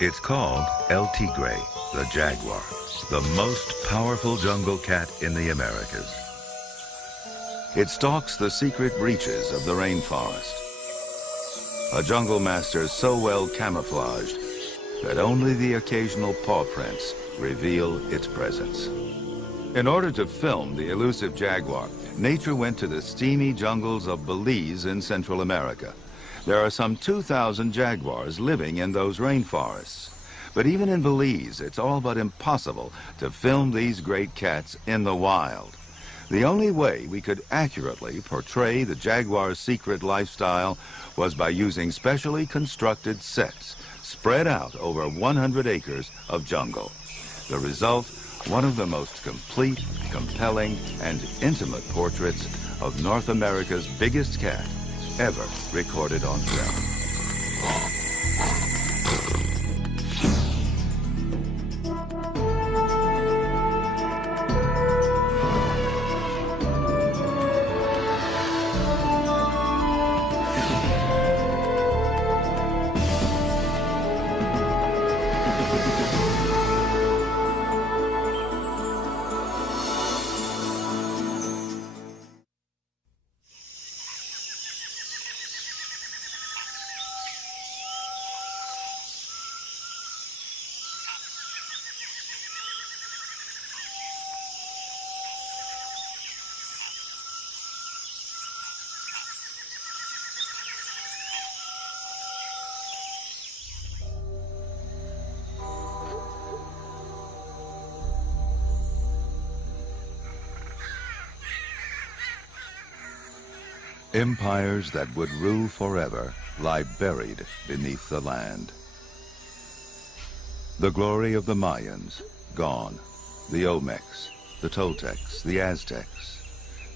It's called El Tigre, the jaguar, the most powerful jungle cat in the Americas. It stalks the secret reaches of the rainforest, a jungle master so well camouflaged that only the occasional paw prints reveal its presence. In order to film the elusive jaguar, nature went to the steamy jungles of Belize in Central America. There are some 2,000 jaguars living in those rainforests. But even in Belize, it's all but impossible to film these great cats in the wild. The only way we could accurately portray the jaguar's secret lifestyle was by using specially constructed sets spread out over 100 acres of jungle. The result, one of the most complete, compelling, and intimate portraits of North America's biggest cat ever recorded on film. Empires that would rule forever lie buried beneath the land. The glory of the Mayans, gone. The Olmecs, the Toltecs, the Aztecs,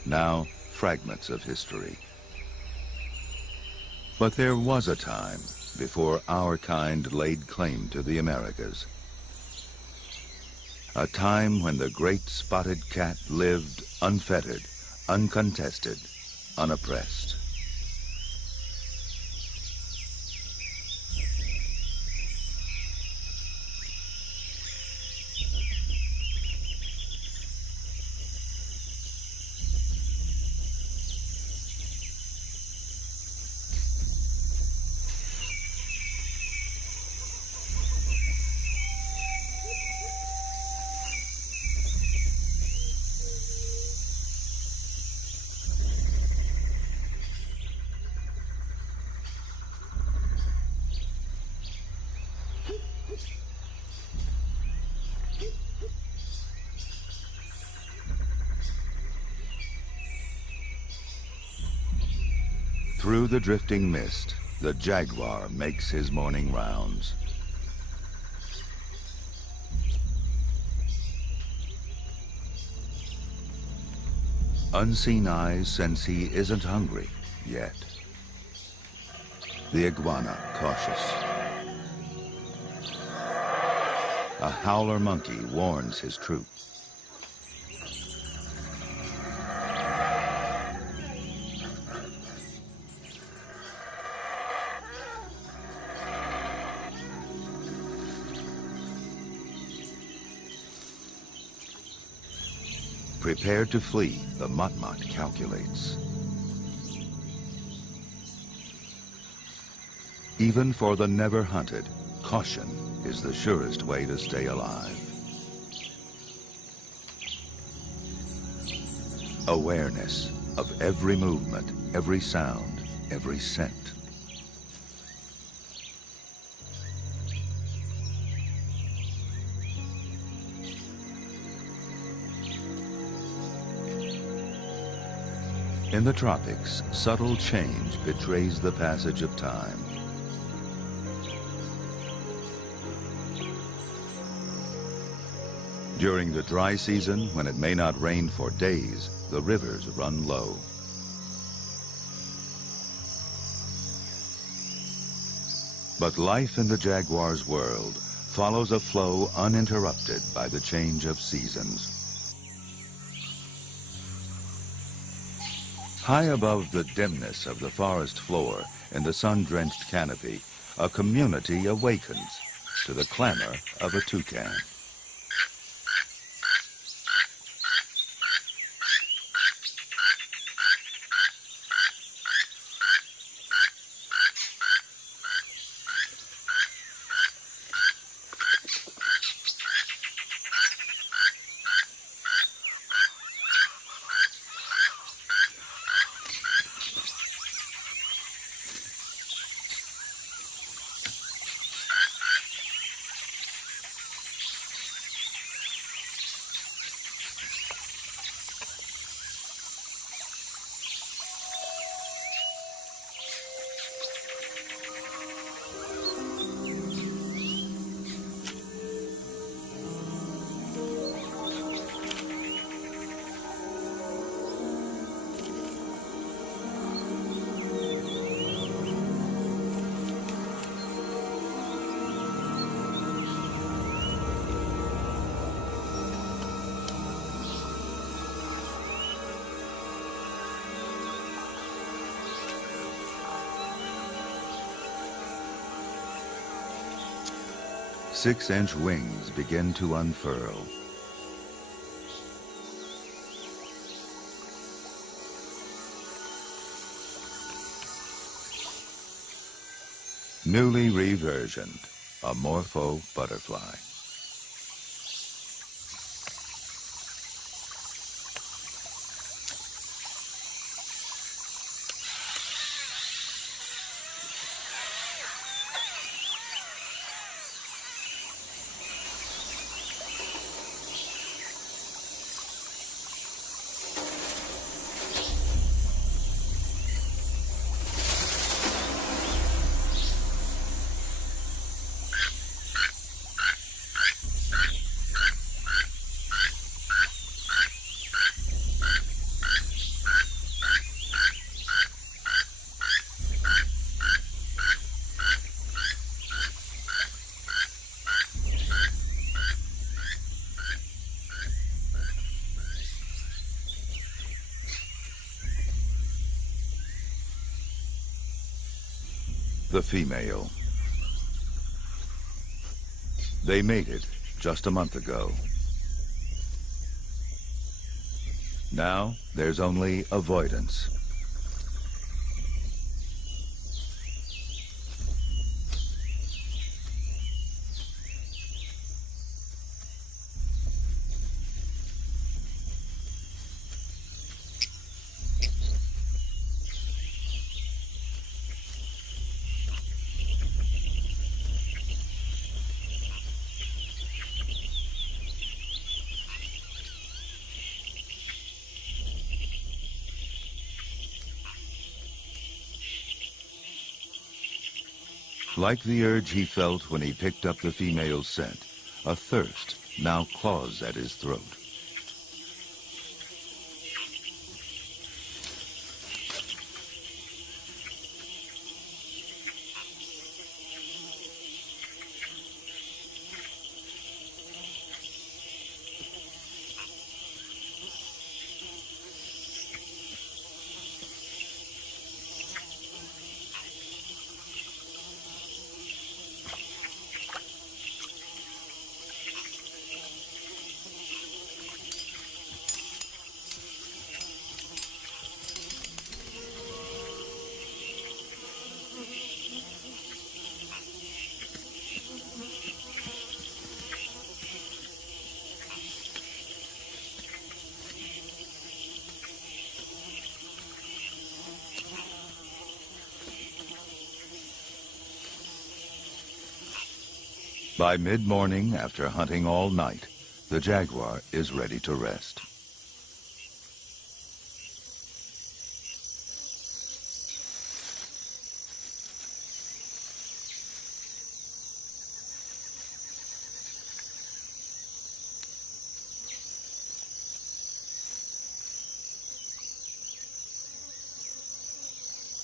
now fragments of history. But there was a time before our kind laid claim to the Americas. A time when the great spotted cat lived unfettered, uncontested, unoppressed. Through the drifting mist, the jaguar makes his morning rounds. Unseen eyes sense he isn't hungry yet. The iguana cautious. A howler monkey warns his troop. Prepared to flee, the motmot calculates. Even for the never hunted, caution is the surest way to stay alive. Awareness of every movement, every sound, every scent. In the tropics, subtle change betrays the passage of time. During the dry season, when it may not rain for days, the rivers run low. But life in the jaguar's world follows a flow uninterrupted by the change of seasons. High above the dimness of the forest floor, in the sun-drenched canopy, a community awakens, to the clamor of a toucan. Six-inch wings begin to unfurl. Newly reversioned, a morpho butterfly. The female. They mated just a month ago. Now there's only avoidance. Like the urge he felt when he picked up the female's scent, a thirst now claws at his throat. By mid-morning, after hunting all night, the jaguar is ready to rest.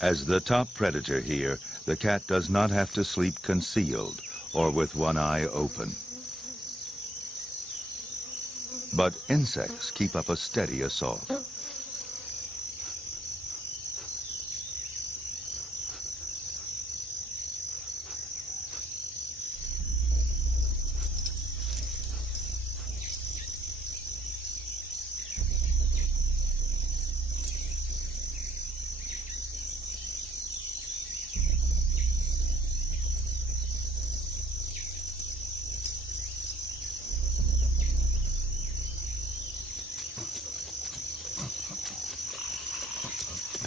As the top predator here, the cat does not have to sleep concealed or with one eye open. But insects keep up a steady assault.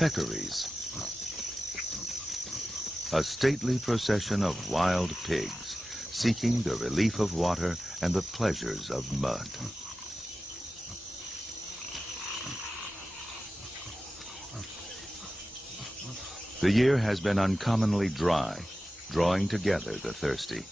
peccaries, a stately procession of wild pigs seeking the relief of water and the pleasures of mud. The year has been uncommonly dry, drawing together the thirsty.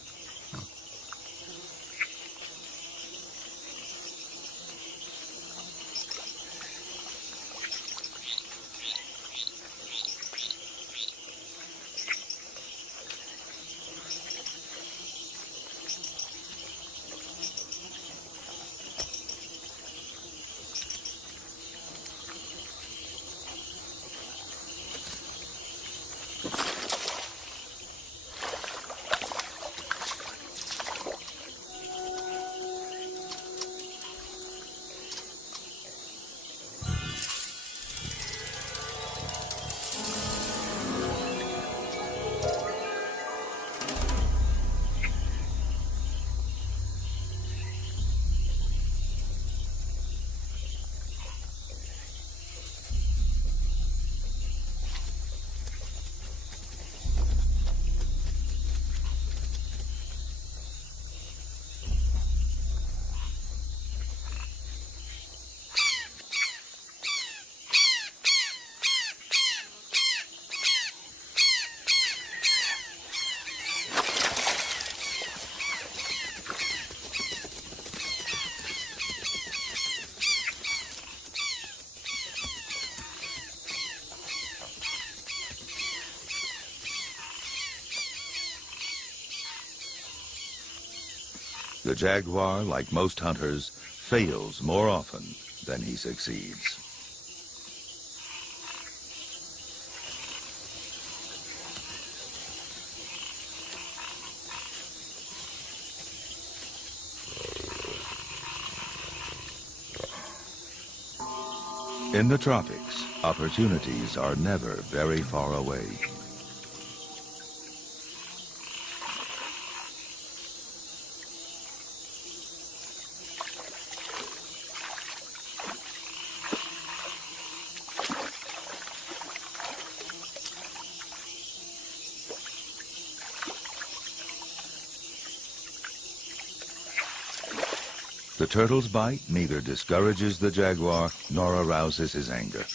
The jaguar, like most hunters, fails more often than he succeeds. In the tropics, opportunities are never very far away. The turtle's bite neither discourages the jaguar nor arouses his anger.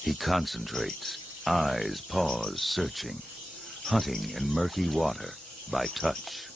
He concentrates, eyes, paws searching, hunting in murky water by touch.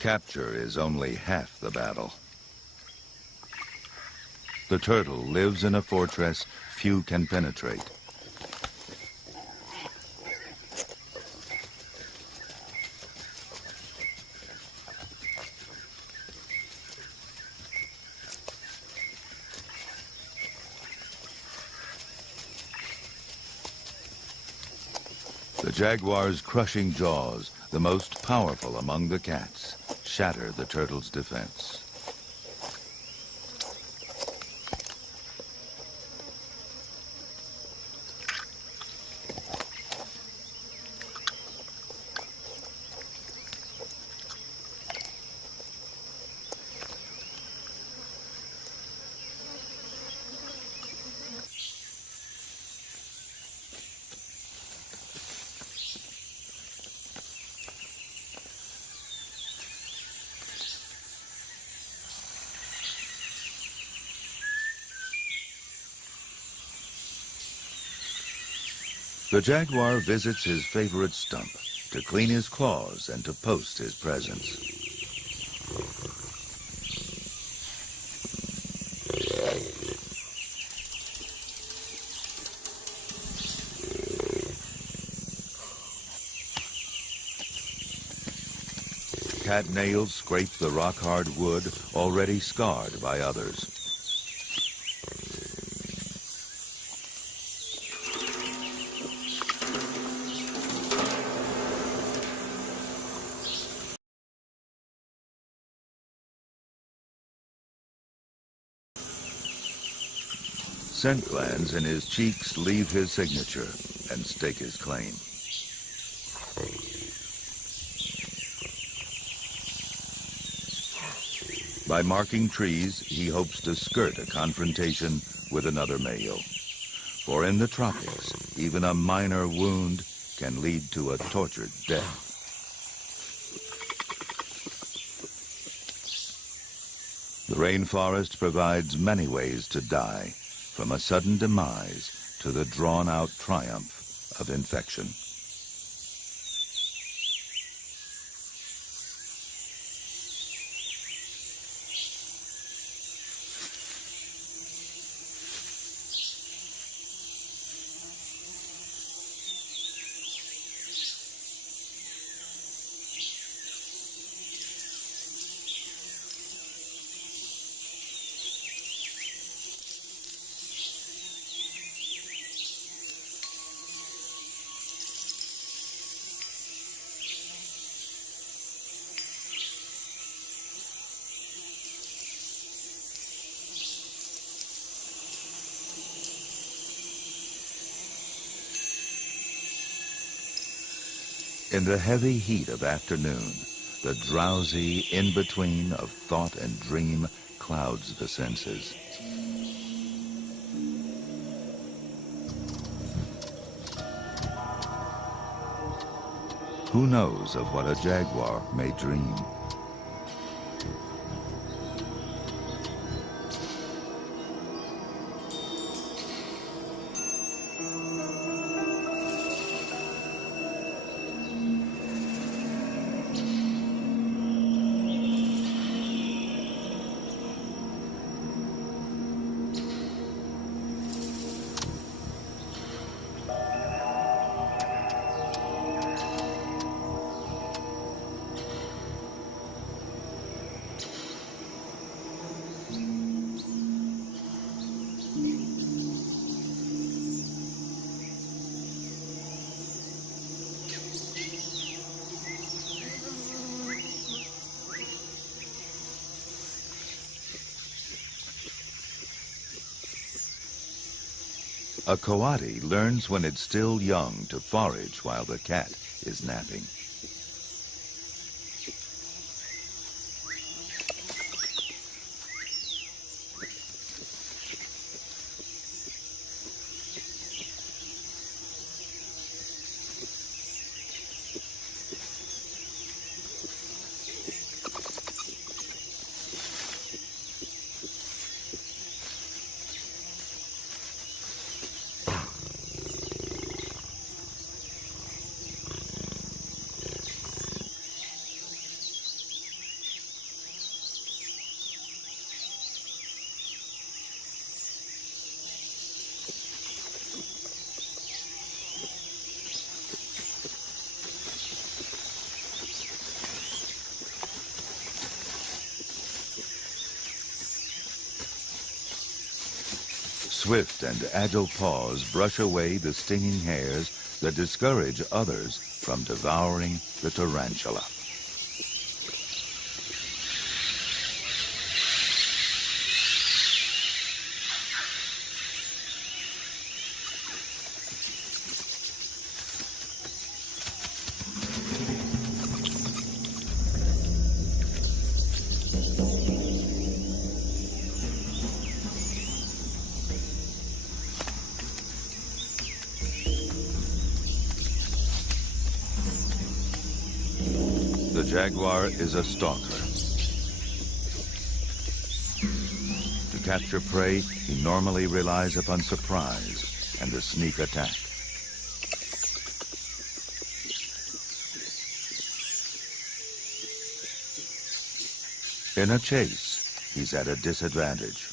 Capture is only half the battle. The turtle lives in a fortress few can penetrate. The jaguar's crushing jaws, the most powerful among the cats, shatter the turtle's defense. The jaguar visits his favorite stump to clean his claws and to post his presence. cat nails scrape the rock-hard wood already scarred by others. Scent glands in his cheeks leave his signature and stake his claim. By marking trees, he hopes to skirt a confrontation with another male. For in the tropics, even a minor wound can lead to a tortured death. The rainforest provides many ways to die, from a sudden demise to the drawn-out triumph of infection. In the heavy heat of afternoon, the drowsy in-between of thought and dream clouds the senses. Who knows of what a jaguar may dream? A coati learns when it's still young to forage while the cat is napping. Swift and agile paws brush away the stinging hairs that discourage others from devouring the tarantula. The jaguar is a stalker. To capture prey, he normally relies upon surprise and the sneak attack. In a chase, he's at a disadvantage.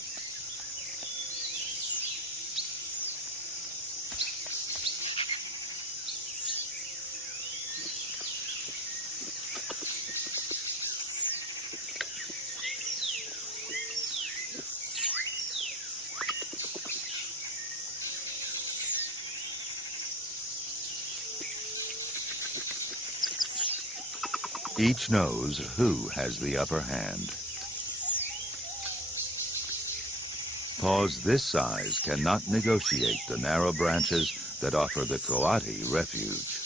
Each knows who has the upper hand. Paws this size cannot negotiate the narrow branches that offer the coati refuge.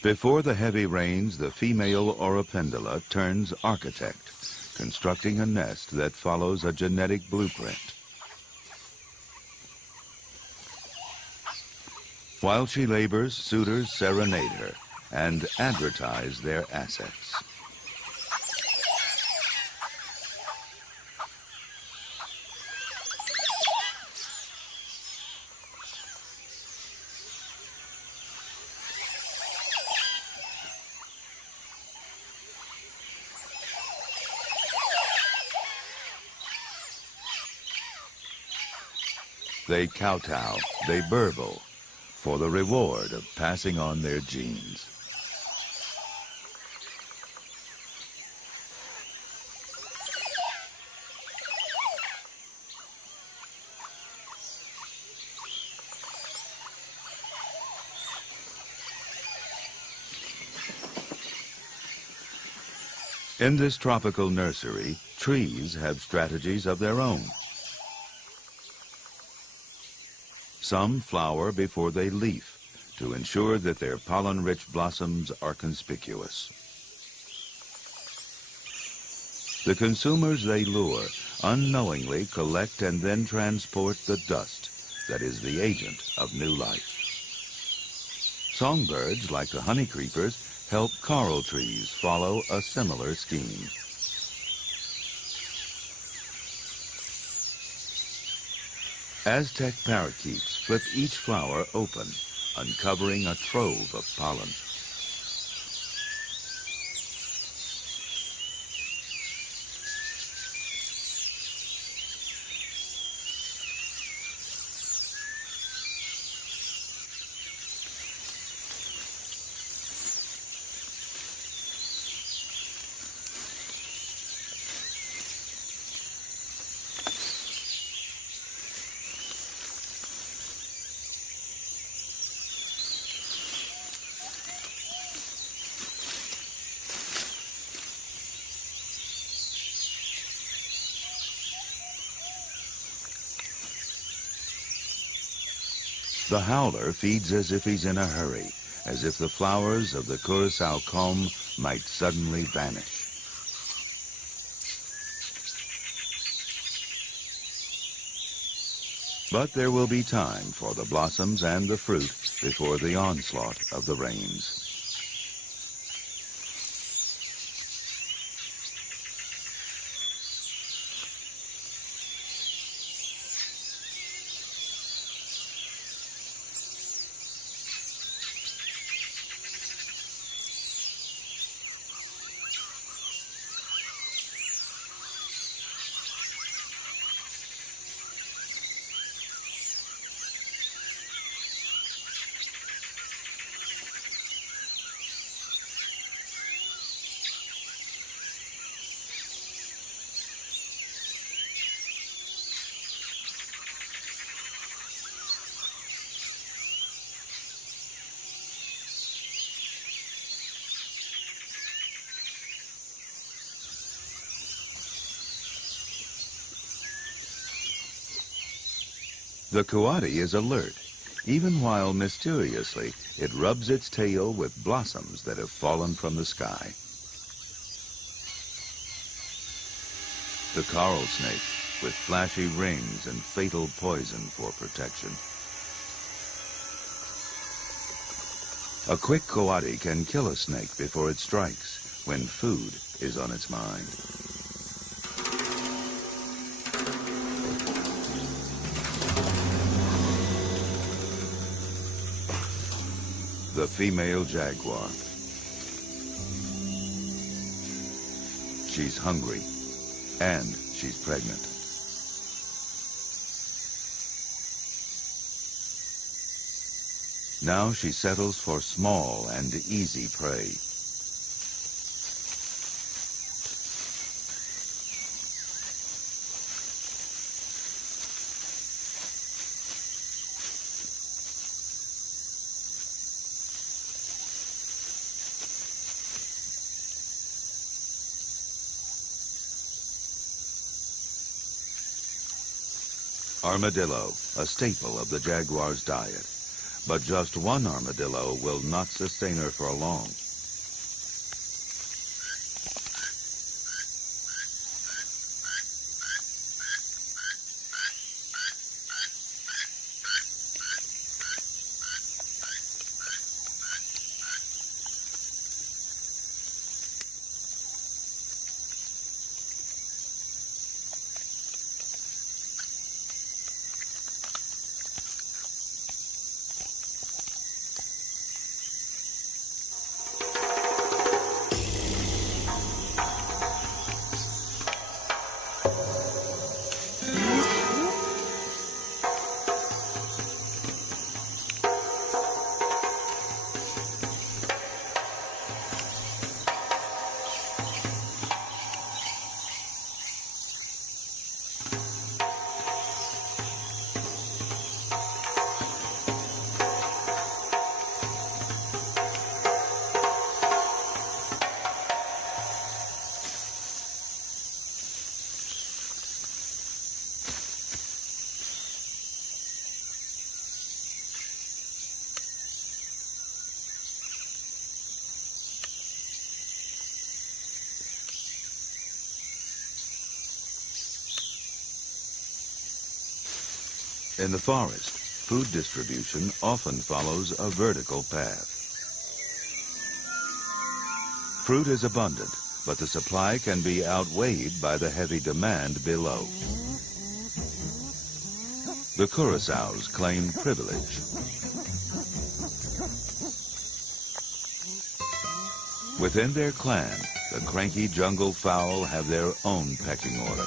Before the heavy rains, the female Oripendula turns architect, constructing a nest that follows a genetic blueprint. While she labors, suitors serenade her and advertise their assets. They kowtow, they burble, for the reward of passing on their genes. In this tropical nursery, trees have strategies of their own. Some flower before they leaf to ensure that their pollen-rich blossoms are conspicuous. The consumers they lure unknowingly collect and then transport the dust that is the agent of new life. Songbirds, like the honey creepers, help coral trees follow a similar scheme. Aztec parakeets flip each flower open, uncovering a trove of pollen. The howler feeds as if he's in a hurry, as if the flowers of the Curacao comb might suddenly vanish. But there will be time for the blossoms and the fruit before the onslaught of the rains. The coati is alert, even while mysteriously it rubs its tail with blossoms that have fallen from the sky. The coral snake, with flashy rings and fatal poison for protection. A quick coati can kill a snake before it strikes, when food is on its mind. The female jaguar. She's hungry, and she's pregnant. Now she settles for small and easy prey. Armadillo, a staple of the jaguar's diet. But just one armadillo will not sustain her for long. In the forest, food distribution often follows a vertical path. Fruit is abundant, but the supply can be outweighed by the heavy demand below. The Curaçaos claim privilege. Within their clan, the cranky jungle fowl have their own pecking order.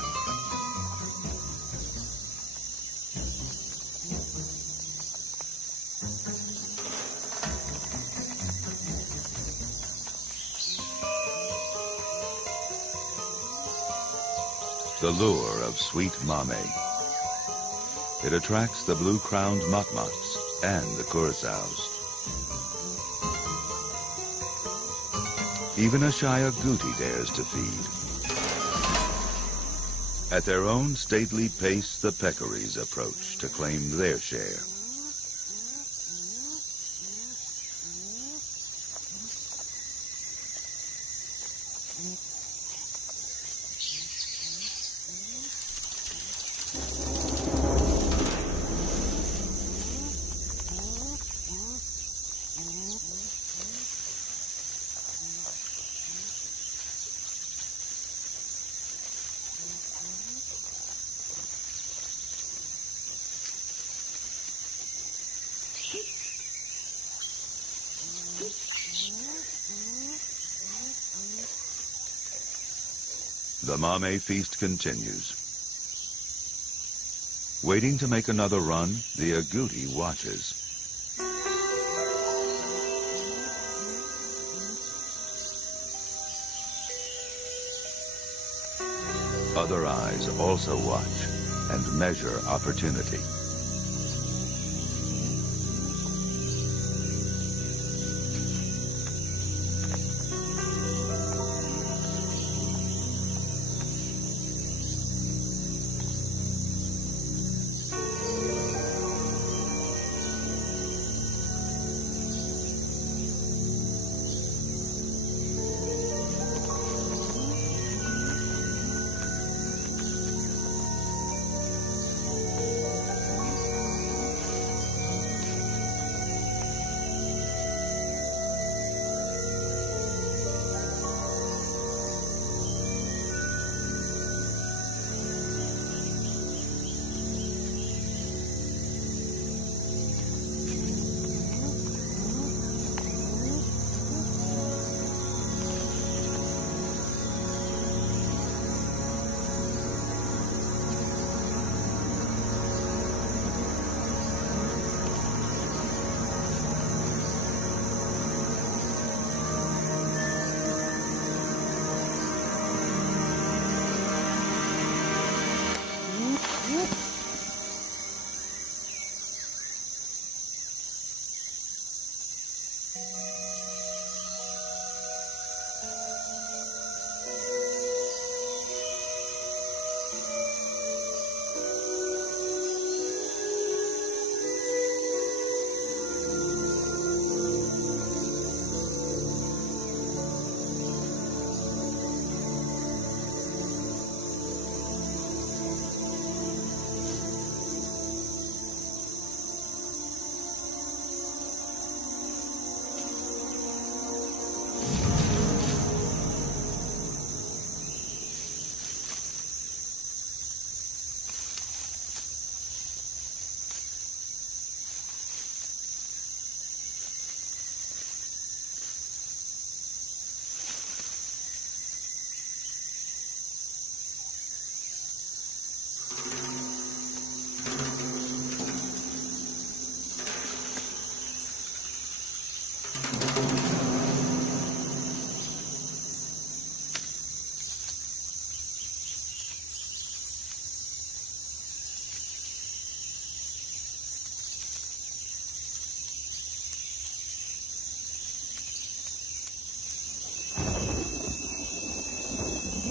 The lure of sweet mame. It attracts the blue-crowned motmots and the Curaçaos. Even a shy agouti dares to feed. At their own stately pace, the peccaries approach to claim their share. The mame feast continues. Waiting to make another run, the agouti watches. Other eyes also watch and measure opportunity.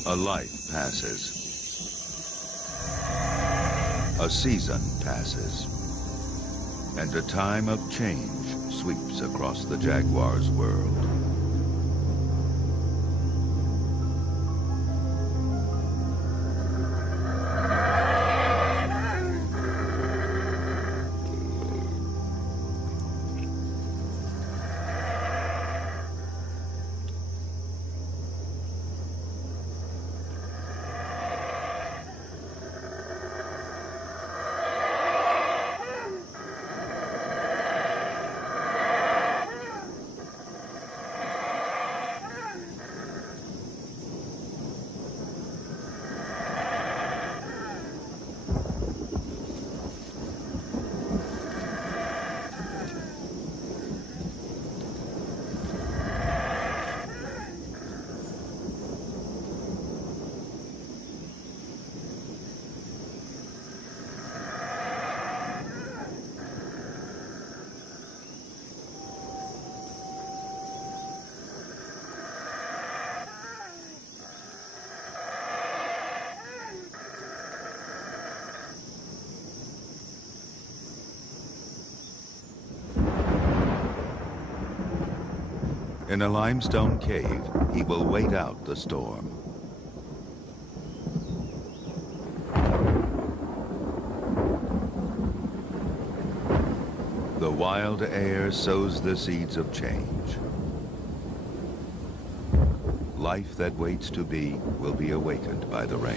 A life passes. A season passes. And a time of change sweeps across the Jaguar's world. In a limestone cave, he will wait out the storm. The wild air sows the seeds of change. Life that waits to be will be awakened by the rain.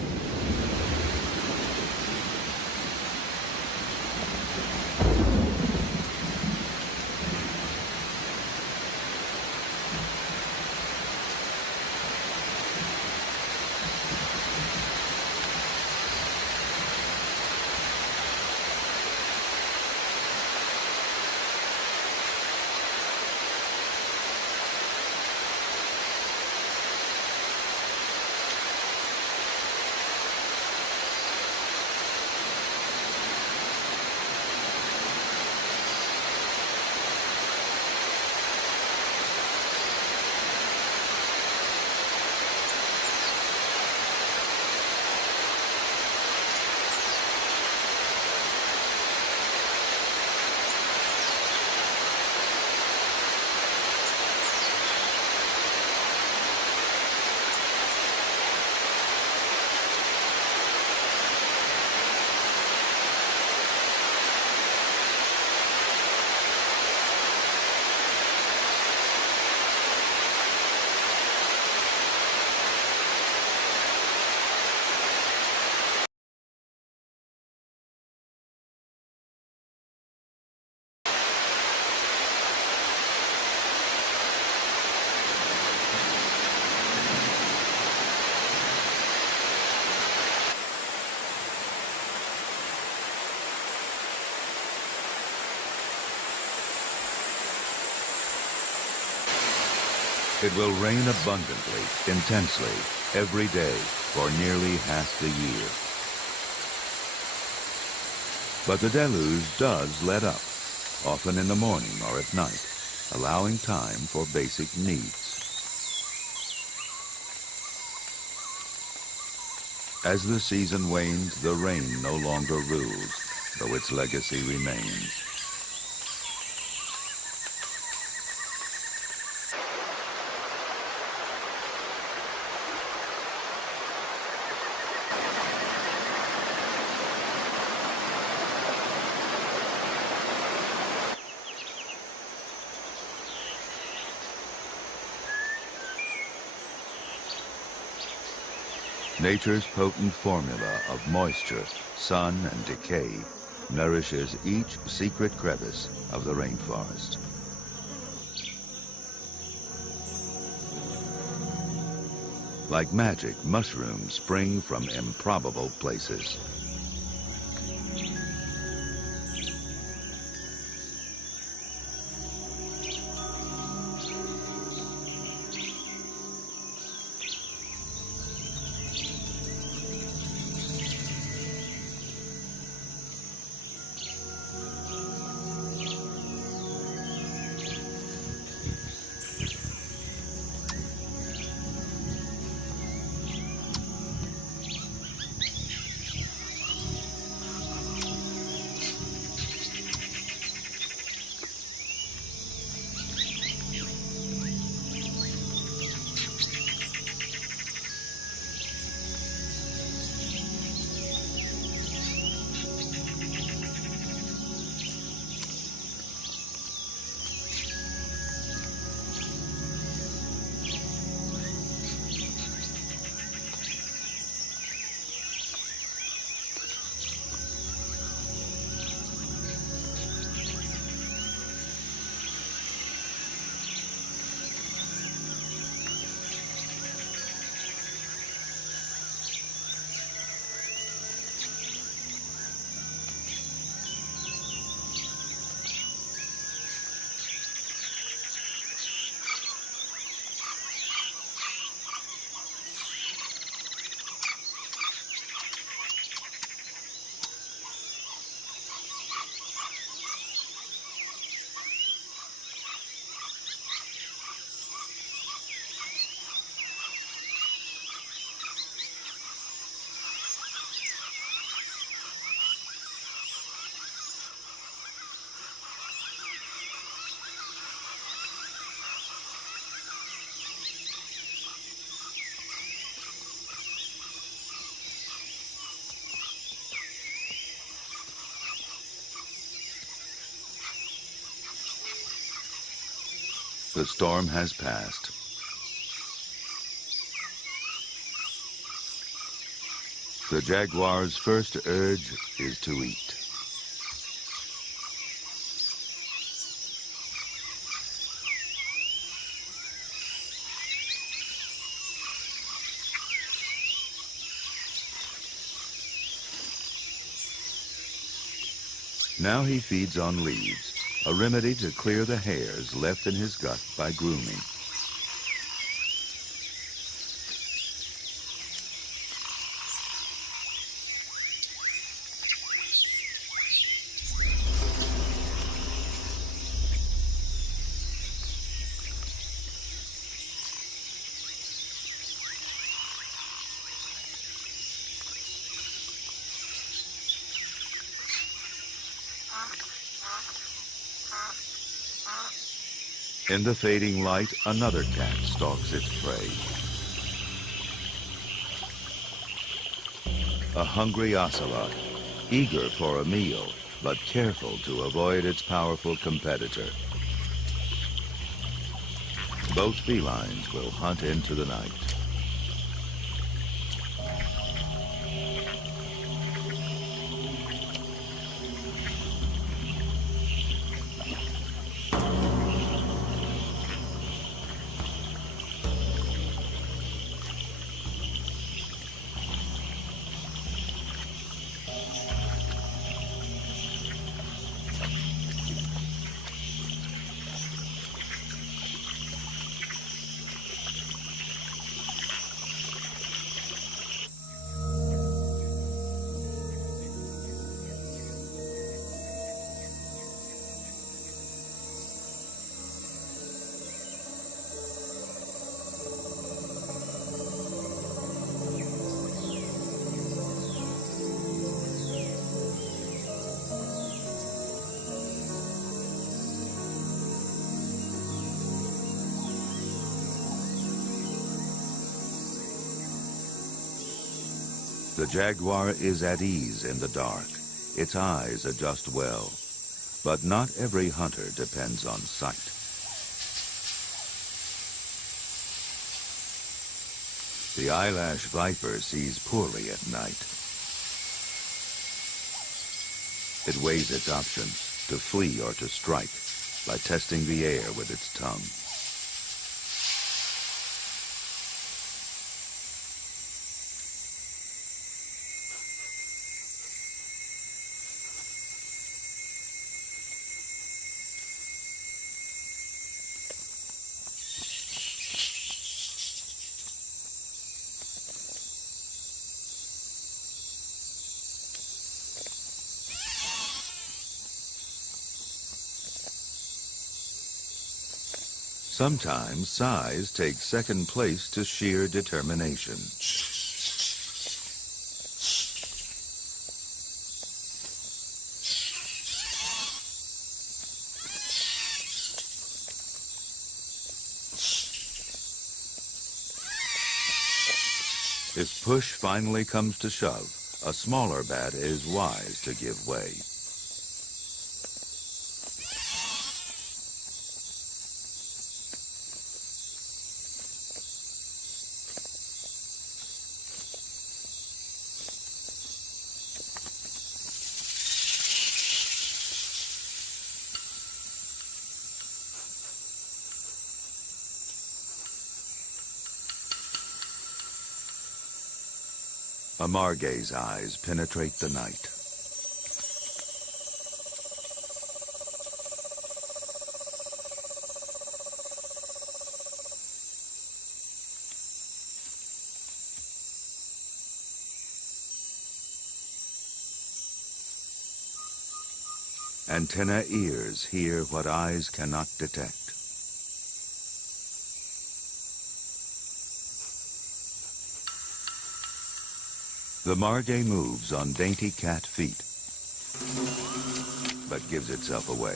It will rain abundantly, intensely, every day for nearly half the year. But the deluge does let up, often in the morning or at night, allowing time for basic needs. As the season wanes, the rain no longer rules, though its legacy remains. Nature's potent formula of moisture, sun, and decay nourishes each secret crevice of the rainforest. Like magic, mushrooms spring from improbable places. The storm has passed. The jaguar's first urge is to eat. Now he feeds on leaves, a remedy to clear the hairs left in his gut by grooming. In the fading light, another cat stalks its prey. A hungry ocelot, eager for a meal, but careful to avoid its powerful competitor. Both felines will hunt into the night. The jaguar is at ease in the dark. Its eyes adjust well, but not every hunter depends on sight. The eyelash viper sees poorly at night. It weighs its options, to flee or to strike, by testing the air with its tongue. Sometimes size takes second place to sheer determination. If push finally comes to shove, a smaller bat is wise to give way. A margay's eyes penetrate the night. Antenna ears hear what eyes cannot detect. The margay moves on dainty cat feet, but gives itself away.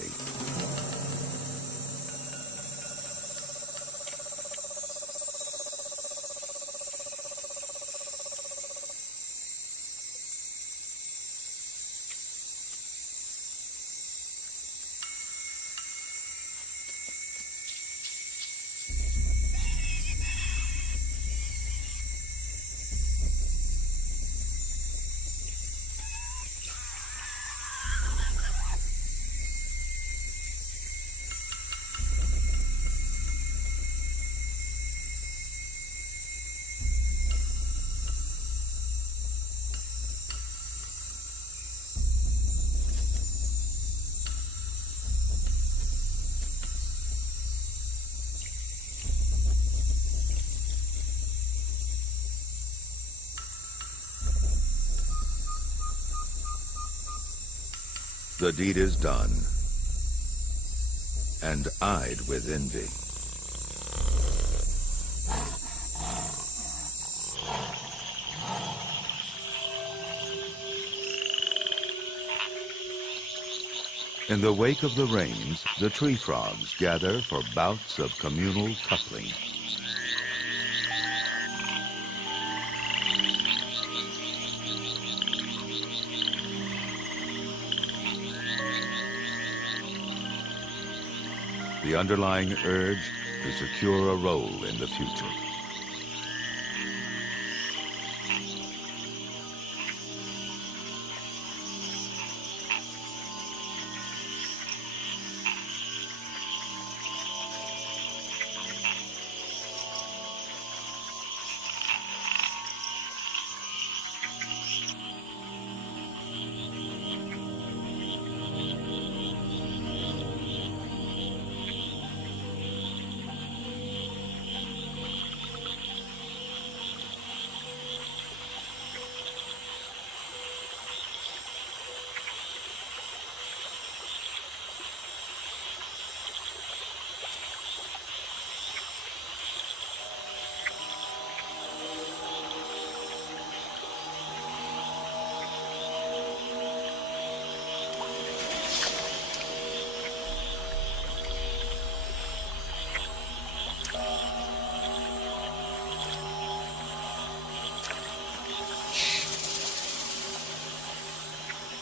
The deed is done, and eyed with envy. In the wake of the rains, the tree frogs gather for bouts of communal coupling. The underlying urge to secure a role in the future.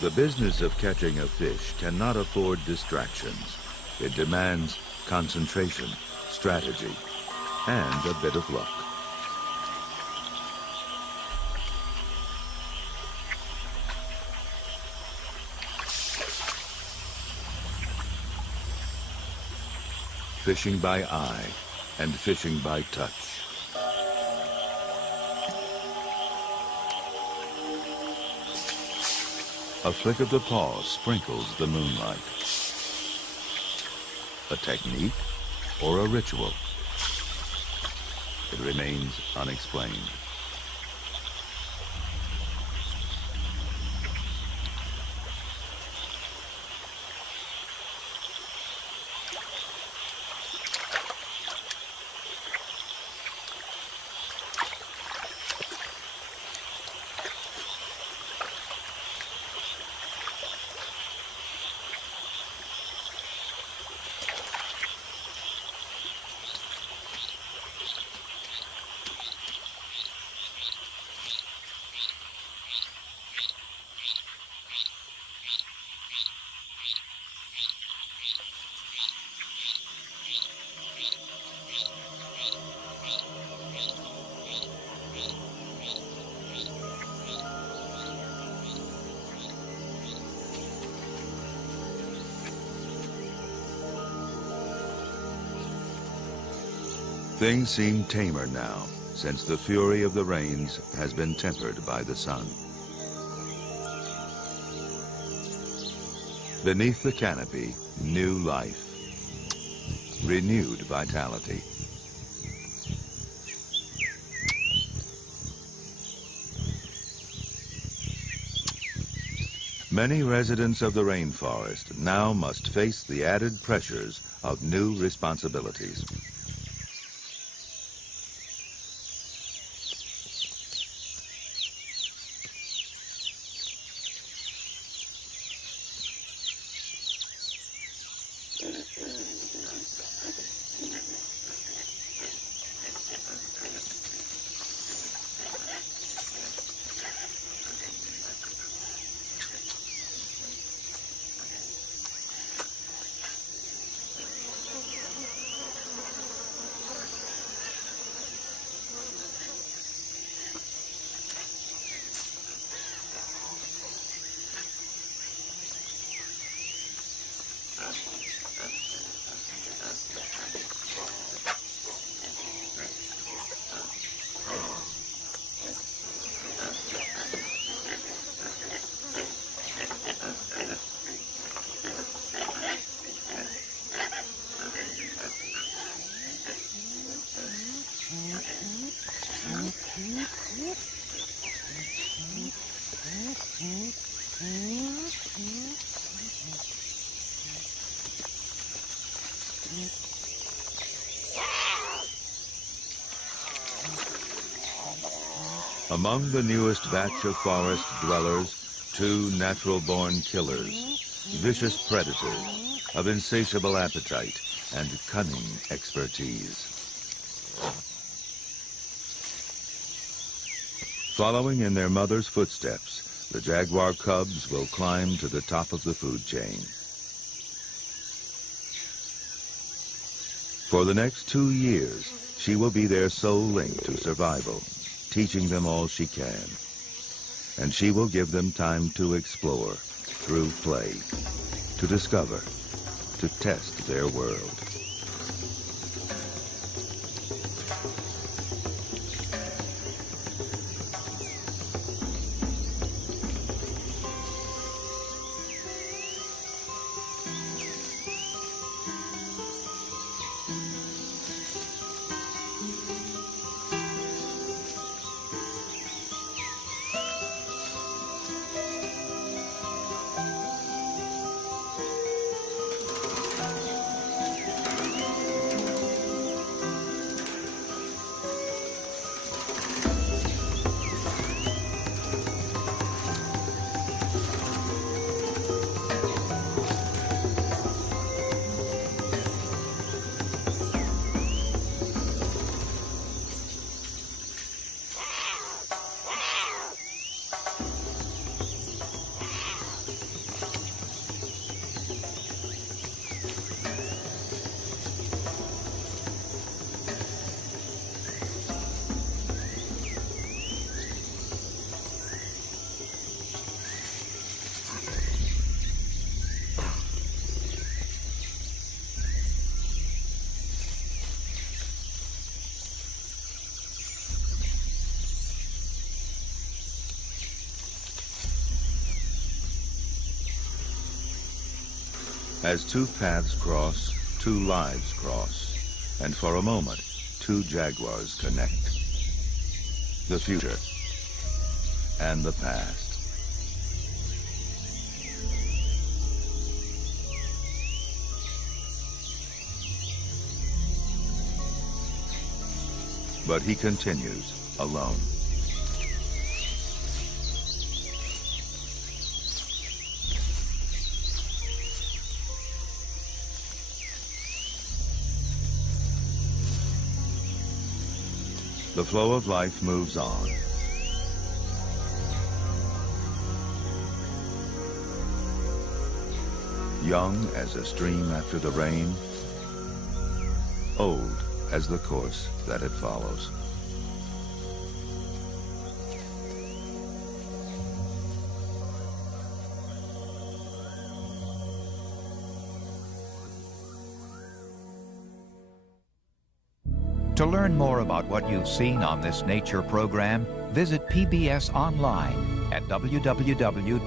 The business of catching a fish cannot afford distractions. It demands concentration, strategy, and a bit of luck. Fishing by eye and fishing by touch. A flick of the paw sprinkles the moonlight. A technique or a ritual? It remains unexplained. Things seem tamer now, since the fury of the rains has been tempered by the sun. Beneath the canopy, new life, renewed vitality. Many residents of the rainforest now must face the added pressures of new responsibilities. Among the newest batch of forest dwellers, two natural-born killers, vicious predators of insatiable appetite and cunning expertise. Following in their mother's footsteps, the jaguar cubs will climb to the top of the food chain. For the next 2 years, she will be their sole link to survival, teaching them all she can. And she will give them time to explore, through play, to discover, to test their world. As two paths cross, two lives cross, and for a moment, two jaguars connect. The future and the past. But he continues alone. The flow of life moves on. Young as a stream after the rain, old as the course that it follows. To learn more about what you've seen on this nature program, visit PBS online at www.pbs.org.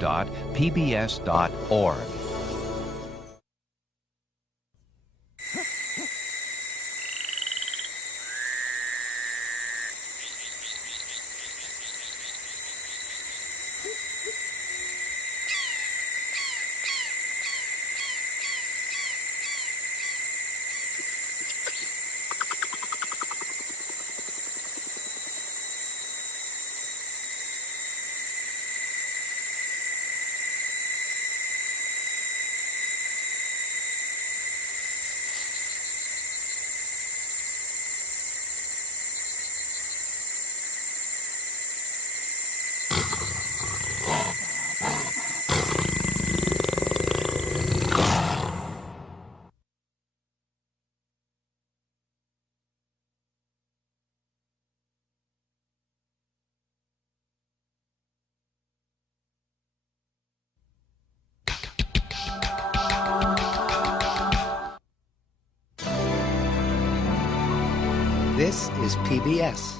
This is PBS.